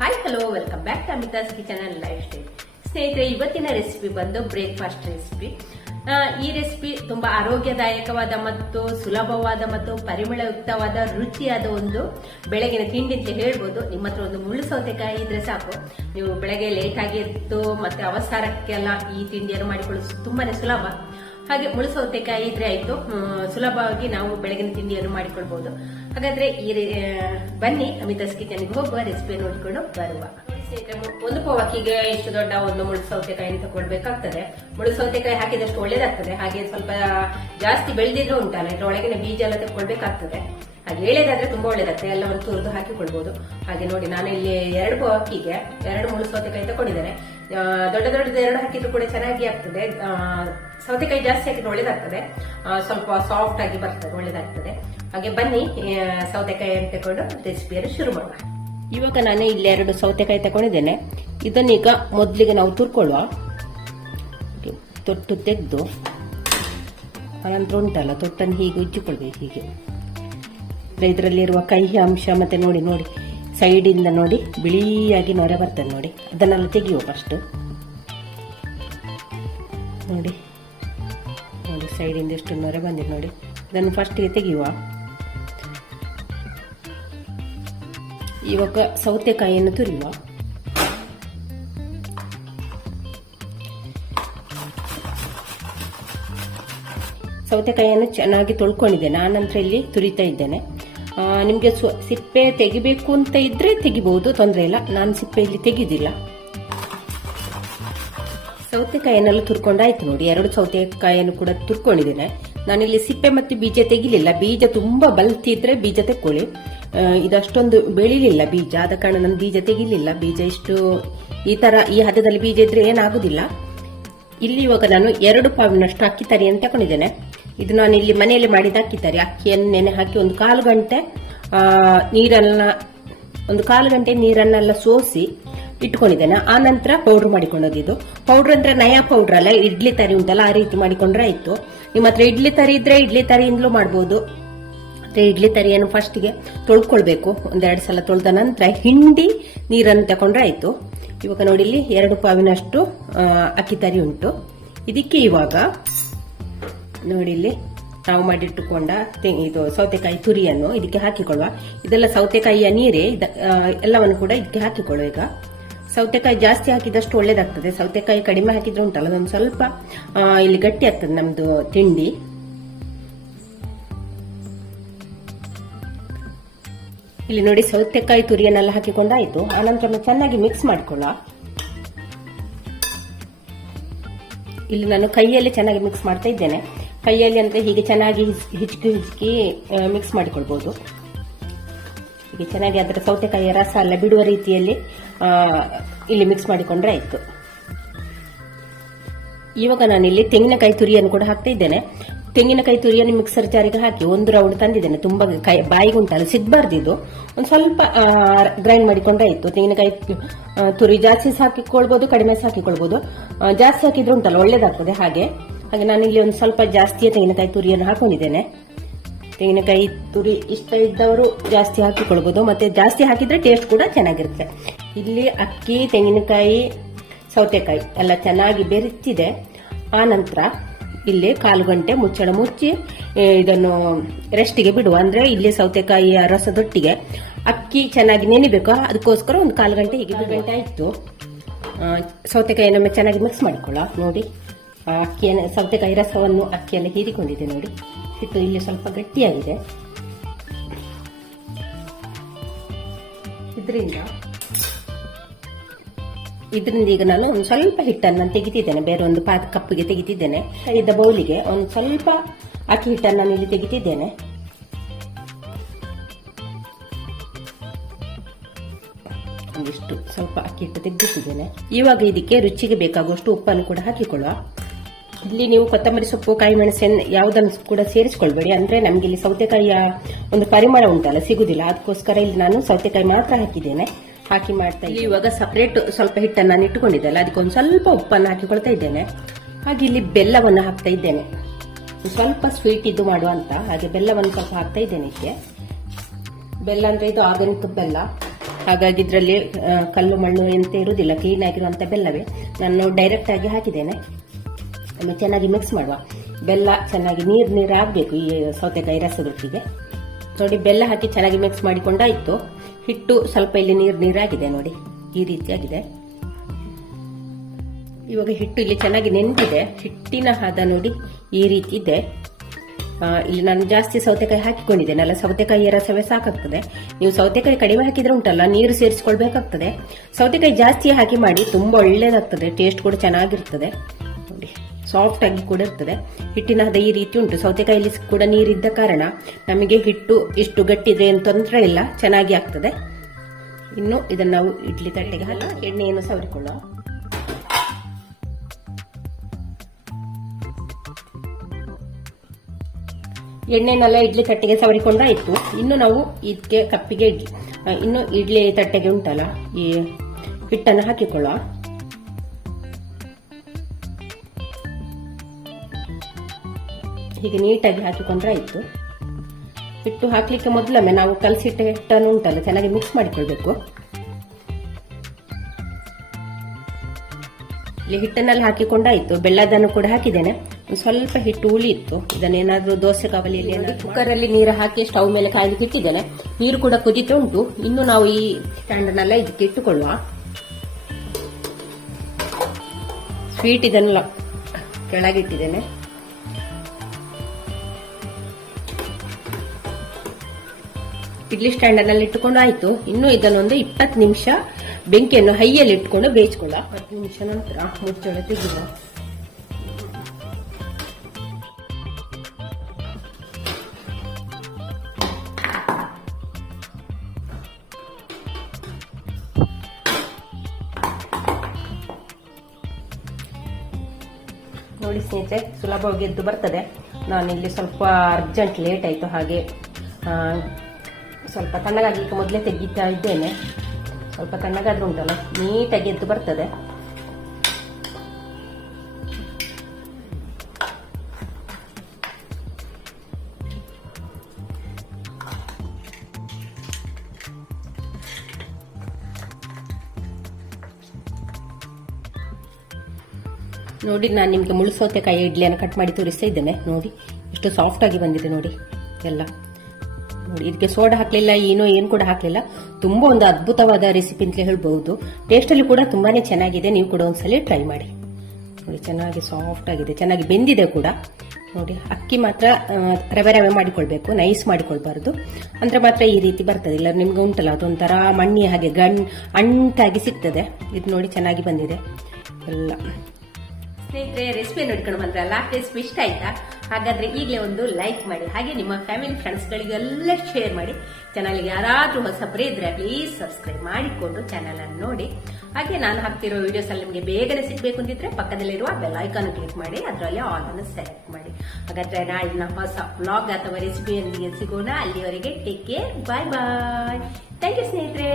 Hi hello welcome back to Amita's kitchen and lifestyle. ಸ್ನೇಹಿತರೆ, ಇವತ್ತಿನ recipe ಬಂದು breakfast recipe. ಈ ರೆಸಿಪಿ ತುಂಬಾ ಆರೋಗ್ಯದಾಯಕವಾದ ಮತ್ತು ಸುಲಭವಾದ ಮತ್ತು ಪರಿಮಳಯುಕ್ತವಾದ ರುಚಿಯಾದ ಒಂದು ಬೆಳಗಿನ ತಿಂಡಿ ಅಂತ ಹೇಳ್ಬೋದು. ನಿಮ್ಮ ಹತ್ರ ಒಂದು ಮುಳ್ಳು ಸೌತೆಕಾಯಿ ಇದ್ರೆ ಸಾಕು, ನೀವು ಬೆಳಗ್ಗೆ ಲೇಟ್ ಆಗಿತ್ತು ಮತ್ತೆ ಅವಸರಕ್ಕೆಲ್ಲ ಈ ತಿಂಡಿಯನ್ನು ಮಾಡಿಕೊಳ್ಳೋದು ತುಂಬಾನೇ ಸುಲಭ. ಹಾಗೆ ಮುಳ್ಳು ಸೌತೆಕಾಯಿ ಇದ್ರೆ ಆಯ್ತು, ಸುಲಭವಾಗಿ ನಾವು ಬೆಳಗಿನ ತಿಂಡಿಯನ್ನು ಮಾಡಿಕೊಳ್ಬಹುದು. ಹಾಗಾದ್ರೆ ಬನ್ನಿ ಅಮಿತಾಸ್ ಕಿಚನ್ಗೆ ಹೋಗುವ, ರೆಸಿಪಿ ನೋಡಿಕೊಂಡು ಬರುವ. ಒಂದು ಪವಕ್ಕಿಗೆ ಇಷ್ಟು ದೊಡ್ಡ ಒಂದು ಮುಳ್ಳು ಸೌತೆಕಾಯಿ ತಗೊಳ್ಬೇಕಾಗ್ತದೆ. ಮುಳ್ಳು ಸೌತೆಕಾಯಿ ಹಾಕಿದಷ್ಟು ಒಳ್ಳೇದಾಗ್ತದೆ. ಹಾಗೆ ಸ್ವಲ್ಪ ಜಾಸ್ತಿ ಬೆಳೆದಿದ್ರೆ ಉಂಟಲ್ಲ, ಇದ್ರೊಳಗಿನ ಬೀಜ ಎಲ್ಲ ತಗೊಳ್ಬೇಕಾಗ್ತದೆ. ಹಾಗೆ ಎಳೆದಾದ್ರೆ ತುಂಬಾ ಒಳ್ಳೇದಾಗ್ತದೆ, ಎಲ್ಲವನ್ನು ತುರಿದು ಹಾಕಿಕೊಳ್ಬಹುದು. ಹಾಗೆ ನೋಡಿ, ನಾನು ಇಲ್ಲಿ 2 ಪವಕ್ಕಿಗೆ 2 ಮುಳ್ಳು ಸೌತೆಕಾಯಿ ತಗೊಂಡಿದ್ದೇನೆ. ದೊಡ್ಡ ದೊಡ್ಡದು 2 ಹಾಕಿದ್ರು ಕೂಡ ಚೆನ್ನಾಗಿ ಆಗ್ತದೆ. ಸೌತೆಕಾಯಿ ಜಾಸ್ತಿ ಹಾಕಿದ್ರೆ ಒಳ್ಳೇದಾಗ್ತದೆ, ಸ್ವಲ್ಪ ಸಾಫ್ಟ್ ಆಗಿ ಬರ್ತದೆ, ಒಳ್ಳೇದಾಗ್ತದೆ. ಹಾಗೆ ಬನ್ನಿ ಸೌತೆಕಾಯಿ ತಗೊಂಡು ರೆಸಿಪಿಯನ್ನು ಶುರು ಮಾಡುವ. ಇವಾಗ ನಾನು ಇಲ್ಲಿ 2 ಸೌತೆಕಾಯಿ ತಗೊಂಡಿದ್ದೇನೆ. ಇದನ್ನೀಗ ಮೊದಲಿಗೆ ನಾವು ತುರ್ಕೊಳ್ಳುವ. ತೊಟ್ಟು ತೆಗೆದು ಅನಂತರ ಉಂಟಲ್ಲ, ತೊಟ್ಟನ್ನು ಹೀಗೆ ಉಜ್ಜಿಕೊಳ್ಬೇಕು. ಹೀಗೆ ಇದರಲ್ಲಿರುವ ಕಹಿ ಅಂಶ ಮತ್ತೆ ನೋಡಿ ನೋಡಿ ಸೈಡಿಂದ ನೋಡಿ ಬಿಳಿಯಾಗಿ ನೊರೆ ಬರ್ತದೆ ನೋಡಿ, ಅದನ್ನೆಲ್ಲ ತೆಗೆಯುವ ಫಸ್ಟ್. ನೋಡಿ ನೋಡಿ ಸೈಡಿಂದ ಎಷ್ಟು ನೊರೆ ಬಂದಿದೆ ನೋಡಿ, ಇದನ್ನು ಫಸ್ಟ್ಗೆ ತೆಗೆಯುವ. ಇವಾಗ ಸೌತೆಕಾಯಿಯನ್ನು ತುರಿಯುವ. ಸೌತೆಕಾಯಿಯನ್ನು ಚೆನ್ನಾಗಿ ತೊಳ್ಕೊಂಡಿದ್ದೇನೆ, ಆನಂತರ ಇಲ್ಲಿ ತುರಿತಾ ಇದ್ದೇನೆ. ನಿಮ್ಗೆ ಸಿಪ್ಪೆ ತೆಗಿಬೇಕು ಅಂತ ಇದ್ರೆ ತೆಗಿಬಹುದು, ತೊಂದರೆ ಇಲ್ಲ. ನಾನು ಸಿಪ್ಪೆ ಇಲ್ಲಿ ತೆಗೆಯುದಿಲ್ಲ. ಸೌತೆಕಾಯಿಯನ್ನೆಲ್ಲ ತುರ್ಕೊಂಡಾಯ್ತು ನೋಡಿ. 2 ಸೌತೆಕಾಯಿಯನ್ನು ಕೂಡ ತುರ್ಕೊಂಡಿದ್ದೇನೆ. ನಾನಿಲ್ಲಿ ಸಿಪ್ಪೆ ಮತ್ತು ಬೀಜ ತೆಗಿಲಿಲ್ಲ. ಬೀಜ ತುಂಬಾ ಬಲ್ತಿದ್ರೆ ಬೀಜ ತೆಕ್ಕೊಳ್ಳಿ. ಇದಷ್ಟೊಂದು ಬೆಳಿಲಿಲ್ಲ ಬೀಜ, ಆದ ಕಾರಣ ನಾನು ಬೀಜ ತೆಗಿಲಿಲ್ಲ. ಬೀಜ ಇಷ್ಟು ಈ ಹದದಲ್ಲಿ ಬೀಜ ಇದ್ರೆ ಏನಾಗುದಿಲ್ಲ. ಇಲ್ಲಿ ಇವಾಗ ನಾನು 2 ಪಾವಿನಷ್ಟು ಅಕ್ಕಿ ತರಿಯನ್ನು ತಗೊಂಡಿದ್ದೇನೆ. ಇದು ನಾನು ಇಲ್ಲಿ ಮನೆಯಲ್ಲಿ ಮಾಡಿದ ಅಕ್ಕಿ ತರಿ. ಅಕ್ಕಿಯನ್ನು ನೆನೆ ಹಾಕಿ ಒಂದು 1/4 ಗಂಟೆ ನೀರನ್ನೆಲ್ಲ ಸೋಸಿ ಇಟ್ಕೊಂಡಿದ್ದೇನೆ. ಆ ನಂತರ ಪೌಡರ್ ಮಾಡಿಕೊಂಡೋಗಿದ್ದು. ಪೌಡರ್ ಅಂದ್ರೆ ನಯಾ ಪೌಡರ್ ಅಲ್ಲ, ಇಡ್ಲಿ ತರಿ ಉಂಟಲ್ಲ, ಆ ರೀತಿ ಮಾಡಿಕೊಂಡ್ರೆ ಆಯ್ತು. ನಿಮ್ಮ ಹತ್ರ ಇಡ್ಲಿ ತರಿ ಇದ್ರೆ ಇಡ್ಲಿ ತರಿಯಿಂದಲೂ ಮಾಡಬಹುದು. ಇಡ್ಲಿ ತರಿಯನ್ನು ಫಸ್ಟ್ಗೆ ತೊಳ್ಕೊಳ್ಬೇಕು. 1-2 ಸಲ ತೊಳೆದ ನಂತರ ಹಿಂಡಿ ನೀರನ್ನು ತಕೊಂಡ್ರೆ ಆಯ್ತು. ಇವಾಗ ನೋಡಿ, ಇಲ್ಲಿ 2 ಪಾವಿನಷ್ಟು ಅಕ್ಕಿ ತರಿ ಉಂಟು. ಇದಕ್ಕೆ ಇವಾಗ ನೋಡಿ, ಇಲ್ಲಿ ನಾವು ಮಾಡಿಟ್ಟುಕೊಂಡ ಇದು ಸೌತೆಕಾಯಿ ತುರಿಯನ್ನು ಇದಕ್ಕೆ ಹಾಕಿಕೊಳ್ಳುವ. ಇದೆಲ್ಲ ಸೌತೆಕಾಯಿಯ ನೀರೇ, ಎಲ್ಲವನ್ನು ಕೂಡ ಇದಕ್ಕೆ ಹಾಕಿಕೊಳ್ಳುವ. ಈಗ ಸೌತೆಕಾಯಿ ಜಾಸ್ತಿ ಹಾಕಿದಷ್ಟು ಒಳ್ಳೇದಾಗ್ತದೆ. ಸೌತೆಕಾಯಿ ಕಡಿಮೆ ಹಾಕಿದ್ರೆ ಉಂಟಲ್ಲ, ಅದೊಂದು ಸ್ವಲ್ಪ ಇಲ್ಲಿ ಗಟ್ಟಿ ಆಗ್ತದೆ ನಮ್ದು ತಿಂಡಿ. ಇಲ್ಲಿ ನೋಡಿ, ಸೌತೆಕಾಯಿ ತುರಿಯನ್ನೆಲ್ಲ ಹಾಕಿಕೊಂಡಾಯ್ತು. ಆನಂತರ ಚೆನ್ನಾಗಿ ಮಿಕ್ಸ್ ಮಾಡಿಕೊಳ್ಳುವ. ಇಲ್ಲಿ ನಾನು ಕೈಯಲ್ಲಿ ಚೆನ್ನಾಗಿ ಮಿಕ್ಸ್ ಮಾಡ್ತಾ ಇದ್ದೇನೆ. ಕೈಯಲ್ಲಿ ಅಂದ್ರೆ ಹೀಗೆ ಚೆನ್ನಾಗಿ ಹಿಚ್ಕಿ ಮಿಕ್ಸ್ ಮಾಡಿಕೊಳ್ಬಹುದು. ಹೀಗೆ ಚೆನ್ನಾಗಿ ಅದರ ಸೌತೆಕಾಯಿಯ ರಸ ಎಲ್ಲ ಬಿಡುವ ರೀತಿಯಲ್ಲಿ ಇಲ್ಲಿ ಮಿಕ್ಸ್ ಮಾಡಿಕೊಂಡ್ರೆ ಆಯ್ತು. ಇವಾಗ ನಾನಿಲ್ಲಿ ತೆಂಗಿನಕಾಯಿ ತುರಿಯನ್ನು ಕೂಡ ಹಾಕ್ತಾ ಇದ್ದೇನೆ. ತೆಂಗಿನಕಾಯಿ ತುರಿಯನ್ನು ಮಿಕ್ಸರ್ ಜಾರಿಗೆ ಹಾಕಿ 1 ರೌಂಡ್ ತಂದಿದ್ದೇನೆ. ತುಂಬಾ ಬಾಯಿಗೆ ಉಂಟಲ್ಲ, ಸಿಗ್ಬಾರ್ದಿದ್ದು. ಒಂದು ಸ್ವಲ್ಪ ಗ್ರೈಂಡ್ ಮಾಡಿಕೊಂಡ್ರೆ ಆಯ್ತು. ತೆಂಗಿನಕಾಯಿ ತುರಿ ಜಾಸ್ತಿ ಹಾಕಿಕೊಳ್ಬಹುದು, ಕಡಿಮೆ ಹಾಕಿಕೊಳ್ಬಹುದು. ಜಾಸ್ತಿ ಹಾಕಿದ್ರೆ ಉಂಟಲ್ಲ ಒಳ್ಳೇದಾಗ್ತದೆ. ಹಾಗೆ ನಾನಿಲ್ಲಿ ಒಂದು ಸ್ವಲ್ಪ ಜಾಸ್ತಿಯೇ ತೆಂಗಿನಕಾಯಿ ತುರಿಯನ್ನು ಹಾಕೊಂಡಿದ್ದೇನೆ. ತೆಂಗಿನಕಾಯಿ ತುರಿ ಇಷ್ಟ ಇದ್ದವರು ಜಾಸ್ತಿ ಹಾಕಿಕೊಳ್ಬಹುದು, ಮತ್ತೆ ಜಾಸ್ತಿ ಹಾಕಿದ್ರೆ ಟೇಸ್ಟ್ ಕೂಡ ಚೆನ್ನಾಗಿರುತ್ತೆ. ಇಲ್ಲಿ ಅಕ್ಕಿ, ತೆಂಗಿನಕಾಯಿ, ಸೌತೆಕಾಯಿ ಎಲ್ಲ ಚೆನ್ನಾಗಿ ಬೆರೆತಿದೆ. ಆ ನಂತರ ಇಲ್ಲಿ 1/4 ಗಂಟೆ ಮುಚ್ಚಳ ಮುಚ್ಚಿ ಇದನ್ನು ರೆಸ್ಟಿಗೆ ಬಿಡುವ. ಅಂದ್ರೆ ಇಲ್ಲಿ ಸೌತೆಕಾಯಿಯ ರಸದೊಟ್ಟಿಗೆ ಅಕ್ಕಿ ಚೆನ್ನಾಗಿ ನೆನಿಬೇಕು. ಅದಕ್ಕೋಸ್ಕರ ಒಂದು 1/4 ಗಂಟೆ, ಹೀಗೆ 2 ಗಂಟೆ ಆಯ್ತು. ಸೌತೆಕಾಯಿಯನ್ನು ಚೆನ್ನಾಗಿ ಮಿಕ್ಸ್ ಮಾಡಿಕೊಳ್ಳ. ನೋಡಿ, ಅಕ್ಕಿಯನ್ನು ಸೌತೆಕಾಯಿ ರಸವನ್ನು ಅಕ್ಕಿಯನ್ನು ಹೀರಿಕೊಂಡಿದೆ ನೋಡಿ. ಹಿಟ್ಟು ಇಲ್ಲಿ ಸ್ವಲ್ಪ ಗಟ್ಟಿಯಾಗಿದೆ. ಇದರಿಂದ ಈಗ ನಾನು ಒಂದು ಸ್ವಲ್ಪ ಹಿಟ್ಟನ್ನು ತೆಗಿತಿದ್ದೇನೆ. ಬೇರೆ ಒಂದು ಕಪ್ಪಿಗೆ ತೆಗಿತಿದ್ದೇನೆ. ಇದ್ದ ಬೌಲಿಗೆ ಒಂದು ಸ್ವಲ್ಪ ಅಕ್ಕಿ ಹಿಟ್ಟನ್ನು ನಾನು ಇಲ್ಲಿ ತೆಗಿತಿದ್ದೇನೆ. ಒಂದಿಷ್ಟು ಸ್ವಲ್ಪ ಅಕ್ಕಿ ಹಿಟ್ಟು ತೆಗೆದಿಟ್ಟಿದ್ದೇನೆ. ಇವಾಗ ಇದಕ್ಕೆ ರುಚಿಗೆ ಬೇಕಾಗುವಷ್ಟು ಉಪ್ಪನ್ನು ಕೂಡ ಹಾಕಿಕೊಳ್ಳುವ. ಇಲ್ಲಿ ನೀವು ಕೊತ್ತಂಬರಿ ಸೊಪ್ಪು, ಕಾಯಿ ಮೆಣಸನ್ನು ಯಾವುದನ್ನು ಕೂಡ ಸೇರಿಸಿಕೊಳ್ಬೇಡಿ. ಅಂದ್ರೆ ನಮ್ಗೆ ಇಲ್ಲಿ ಸೌತೆಕಾಯಿಯ ಒಂದು ಪರಿಮಳ ಉಂಟಲ್ಲ, ಸಿಗುದಿಲ್ಲ. ಅದಕ್ಕೋಸ್ಕರ ಇಲ್ಲಿ ನಾನು ಸೌತೆಕಾಯಿ ಮಾತ್ರ ಹಾಕಿದ್ದೇನೆ. ಹಾಕಿ ಮಾಡ್ತಾ ಇಲ್ಲಿ ಇವಾಗ ಸಪರೇಟ್ ಸ್ವಲ್ಪ ಹಿಟ್ಟನ್ನು ನಾನು ಇಟ್ಟುಕೊಂಡಿದ್ದಲ್ಲ, ಅದಕ್ಕೆ ಒಂದು ಸ್ವಲ್ಪ ಉಪ್ಪನ್ನು ಹಾಕಿಕೊಳ್ತಾ ಇದ್ದೇನೆ. ಹಾಗೆ ಇಲ್ಲಿ ಬೆಲ್ಲವನ್ನು ಹಾಕ್ತಾ ಇದ್ದೇನೆ. ಸ್ವಲ್ಪ ಸ್ವೀಟ್ ಇದು ಮಾಡುವ ಅಂತ, ಹಾಗೆ ಬೆಲ್ಲವನ್ನು ಸ್ವಲ್ಪ ಹಾಕ್ತಾ ಇದ್ದೇನೆ. ಇದಕ್ಕೆ ಬೆಲ್ಲ ಅಂದ್ರೆ ಇದು ಆರ್ಗಾನಿಕ್ ಬೆಲ್ಲ. ಹಾಗಾಗಿ ಇದರಲ್ಲಿ ಕಲ್ಲು ಮಣ್ಣು ಎಂತ ಇರುವುದಿಲ್ಲ, ಕ್ಲೀನ್ ಆಗಿರುವಂತ ಬೆಲ್ಲವೇ. ನಾನು ಡೈರೆಕ್ಟ್ ಆಗಿ ಹಾಕಿದ್ದೇನೆ. ಚೆನ್ನಾಗಿ ಮಿಕ್ಸ್ ಮಾಡುವ. ಬೆಲ್ಲ ಚೆನ್ನಾಗಿ ನೀರು ಆಗಬೇಕು ಈ ಸೌತೆಕಾಯಿ ರಸಗೊಟ್ಟಿಗೆ. ನೋಡಿ, ಬೆಲ್ಲ ಹಾಕಿ ಚೆನ್ನಾಗಿ ಮಿಕ್ಸ್ ಮಾಡಿಕೊಂಡಾಯ್ತು. ಹಿಟ್ಟು ಸ್ವಲ್ಪ ಇಲ್ಲಿ ನೀರಾಗಿದೆ ನೋಡಿ, ಈ ರೀತಿಯಾಗಿದೆ. ಇವಾಗ ಹಿಟ್ಟು ಇಲ್ಲಿ ಚೆನ್ನಾಗಿ ನೆಂದಿದೆ. ಹಿಟ್ಟಿನ ಹದ ನೋಡಿ ಈ ರೀತಿ ಇದೆ. ಇಲ್ಲಿ ನಾನು ಜಾಸ್ತಿ ಸೌತೆಕಾಯಿ ಹಾಕಿಕೊಂಡಿದ್ದೇನಲ್ಲ, ಸೌತೆಕಾಯಿಯ ರಸವೇ ಸಾಕಾಗ್ತದೆ. ನೀವು ಸೌತೆಕಾಯಿ ಕಡಿಮೆ ಹಾಕಿದ್ರೆ ಉಂಟಲ್ಲ, ನೀರು ಸೇರಿಸ್ಕೊಳ್ಬೇಕಾಗ್ತದೆ. ಸೌತೆಕಾಯಿ ಜಾಸ್ತಿ ಹಾಕಿ ಮಾಡಿ, ತುಂಬಾ ಒಳ್ಳೇದಾಗ್ತದೆ, ಟೇಸ್ಟ್ ಕೂಡ ಚೆನ್ನಾಗಿರ್ತದೆ. ನೋಡಿ, ಸಾಫ್ಟ್ ಆಗಿ ಕೂಡ ಇರ್ತದೆ. ಹಿಟ್ಟಿನ ಹದ ಈ ರೀತಿ ಉಂಟು. ಸೌತೆಕಾಯಲ್ಲಿ ಕೂಡ ನೀರಿದ್ದ ಕಾರಣ ನಮಗೆ ಹಿಟ್ಟು ಇಷ್ಟು ಗಟ್ಟಿದೆ ಏನು ತೊಂದರೆ ಇಲ್ಲ, ಚೆನ್ನಾಗಿ ಆಗ್ತದೆ. ಇನ್ನು ಇದನ್ನು ನಾವು ಇಡ್ಲಿ ತಟ್ಟೆಗೆ ಹಾಕಿ ಎಣ್ಣೆಯನ್ನು ಸವರಿಕೊಳ್ಳುವ. ಎಣ್ಣೆನೆಲ್ಲ ಇಡ್ಲಿ ತಟ್ಟೆಗೆ ಸವರಿಕೊಂಡಾಯ್ತು. ಇನ್ನು ನಾವು ಇದಕ್ಕೆ ಕಪ್ಪಿಗೆ ಇನ್ನು ಇಡ್ಲಿ ತಟ್ಟೆಗೆ ಉಂಟಲ್ಲ ಈ ಹಿಟ್ಟನ್ನು ಹಾಕಿಕೊಳ್ಳುವ. ಹೀಗೆ ನೀಟಾಗಿ ಹಾಕಿಕೊಂಡ್ರೆ ಆಯ್ತು. ಹಿಟ್ಟು ಹಾಕ್ಲಿಕ್ಕೆ ಮೊದಲೊಮ್ಮೆ ನಾವು ಕಲಸಿಟ್ಟ ಹಿಟ್ಟನ್ನು ಉಂಟಲ್ಲ ಚೆನ್ನಾಗಿ ಮಿಕ್ಸ್ ಮಾಡಿಕೊಳ್ಬೇಕು. ಇಲ್ಲಿ ಹಿಟ್ಟನ್ನೆಲ್ಲ ಹಾಕಿಕೊಂಡಾಯ್ತು. ಬೆಲ್ಲದನ್ನು ಕೂಡ ಹಾಕಿದ್ದೇನೆ. ಸ್ವಲ್ಪ ಹಿಟ್ಟು ಉಳಿ ಇತ್ತು. ಇದನ್ನೇನಾದ್ರೂ ದೋಸೆ ಕಾವಲಿಯಲ್ಲಿ ಕುಕ್ಕರ್ ಅಲ್ಲಿ ನೀರು ಹಾಕಿ ಸ್ಟವ್ ಮೇಲೆ ಕಾಯ್ಲಿಕ್ಕೆ ಇಟ್ಟಿದ್ದೇನೆ. ನೀರು ಕೂಡ ಕುದೀತಾ ಉಂಟು. ಇನ್ನು ನಾವು ಈ ಸ್ಟ್ಯಾಂಡನ್ನೆಲ್ಲ ಇದಕ್ಕೆ ಇಟ್ಟುಕೊಳ್ಳುವ. ಸ್ವೀಟ್ ಇದನ್ನೆಲ್ಲ ಕೆಳಗಿಟ್ಟಿದ್ದೇನೆ. ಇಡ್ಲಿ ಸ್ಟ್ಯಾಂಡನ್ನಲ್ಲಿ ಇಟ್ಟುಕೊಂಡು ಆಯ್ತು. ಇನ್ನು ಇದನ್ನೊಂದು 20 ನಿಮಿಷ ಬೆಂಕಿಯನ್ನು ಹೈಯಲ್ಲಿ ಇಟ್ಕೊಂಡು ಬೇಯಿಸ್ಕೊಳ್ಳ. 10 ನಿಮಿಷ ನಂತರ ಮುಚ್ಚಳ ತೆಗೆಯುವ. ನೋಡಿ ಸ್ನೇಹಿತರೆ, ಸುಲಭವಾಗಿ ಎದ್ದು ಬರ್ತದೆ. ನಾನಿಲ್ಲಿ ಸ್ವಲ್ಪ ಅರ್ಜೆಂಟ್ ಲೇಟ್ ಆಯ್ತು, ಹಾಗೆ ಸ್ವಲ್ಪ ತಣ್ಣಗಾಗಲಿಕ್ಕೆ ಮೊದಲೇ ತೆಗಿತಾ ಇದ್ದೇನೆ. ಸ್ವಲ್ಪ ತಣ್ಣಗಾದ್ರೂ ಉಂಟಲ್ಲ ನೀಟಾಗಿ ಎದ್ದು ಬರ್ತದೆ. ನೋಡಿ, ನಾನು ನಿಮ್ಗೆ ಮುಳ್ಳು ಸೌತೆಕಾಯಿ ಇಡ್ಲಿಯನ್ನು ಕಟ್ ಮಾಡಿ ತೋರಿಸ್ತಾ ಇದ್ದೇನೆ. ನೋಡಿ ಎಷ್ಟು ಸಾಫ್ಟ್ ಆಗಿ ಬಂದಿದೆ ನೋಡಿ ಎಲ್ಲ. ನೋಡಿ, ಇದಕ್ಕೆ ಸೋಡಾ ಹಾಕ್ಲಿಲ್ಲ, ಏನು ಕೂಡ ಹಾಕ್ಲಿಲ್ಲ. ತುಂಬಾ ಒಂದು ಅದ್ಭುತವಾದ ರೆಸಿಪಿ ಅಂತಲೇ ಹೇಳ್ಬಹುದು. ಟೇಸ್ಟ್ ಅಲ್ಲಿ ಕೂಡ ತುಂಬಾನೇ ಚೆನ್ನಾಗಿದೆ. ನೀವು ಕೂಡ ಒಂದ್ಸಲ ಟ್ರೈ ಮಾಡಿ. ನೋಡಿ, ಚೆನ್ನಾಗಿ ಸಾಫ್ಟ್ ಆಗಿದೆ, ಚೆನ್ನಾಗಿ ಬೆಂದಿದೆ ಕೂಡ. ನೋಡಿ, ಅಕ್ಕಿ ಮಾತ್ರ ರವೆ ಮಾಡಿಕೊಳ್ಬೇಕು, ನೈಸ್ ಮಾಡಿಕೊಳ್ಬಾರ್ದು. ಅಂದ್ರೆ ಮಾತ್ರ ಈ ರೀತಿ ಬರ್ತದೆ. ಇಲ್ಲ ನಿಮ್ಗೆ ಉಂಟಲ್ಲ ಅದೊಂಥರ ಮಣ್ಣಿ ಹಾಗೆ ಅಂಟಾಗಿ ಸಿಗ್ತದೆ. ಇದು ನೋಡಿ ಚೆನ್ನಾಗಿ ಬಂದಿದೆ ಎಲ್ಲ. ಸ್ನೇಹಿತರೆ, ರೆಸಿಪಿ ನೋಡ್ಕೊಂಡು ಬಂದ್ರಲ್ಲ, ರೆಸಿಪಿ ಇಷ್ಟ ಆಯ್ತಾ? ಹಾಗಾದ್ರೆ ಈಗಲೇ ಒಂದು ಲೈಕ್ ಮಾಡಿ, ಹಾಗೆ ನಿಮ್ಮ ಫ್ಯಾಮಿಲಿ ಫ್ರೆಂಡ್ಸ್ಗಳಿಗೆಲ್ಲ ಶೇರ್ ಮಾಡಿ. ಚಾನಲ್ಗೆ ಯಾರಾದ್ರೂ ಹೊಸಬ್ರೇ ಇದ್ರೆ ಪ್ಲೀಸ್ ಸಬ್ಸ್ಕ್ರೈಬ್ ಮಾಡಿಕೊಂಡು ಚಾನಲ್ ಅನ್ನು ನೋಡಿ. ಹಾಗೆ ನಾನು ಹಾಕ್ತಿರೋ ವಿಡಿಯೋಸ್ ಅಲ್ಲಿ ನಿಮಗೆ ಬೇಗನೆ ಸಿಗಬೇಕು ಅಂತಿದ್ರೆ ಪಕ್ಕದಲ್ಲಿರುವ ಬೆಲ್ ಐಕಾನ್ ಕ್ಲಿಕ್ ಮಾಡಿ, ಅದರಲ್ಲಿ ಆಲ್ ಅನ್ನು ಸೆಲೆಕ್ಟ್ ಮಾಡಿ. ಹಾಗಾದ್ರೆ ನಾಳಿನ ಹೊಸ ವ್ಲಾಗ್ ಅಥವಾ ರೆಸಿಪಿಯೊಂದಿಗೆ ಸಿಗೋಣ. ಅಲ್ಲಿವರೆಗೆ take care, bye bye. Thank you ಸ್ನೇಹಿತರೆ.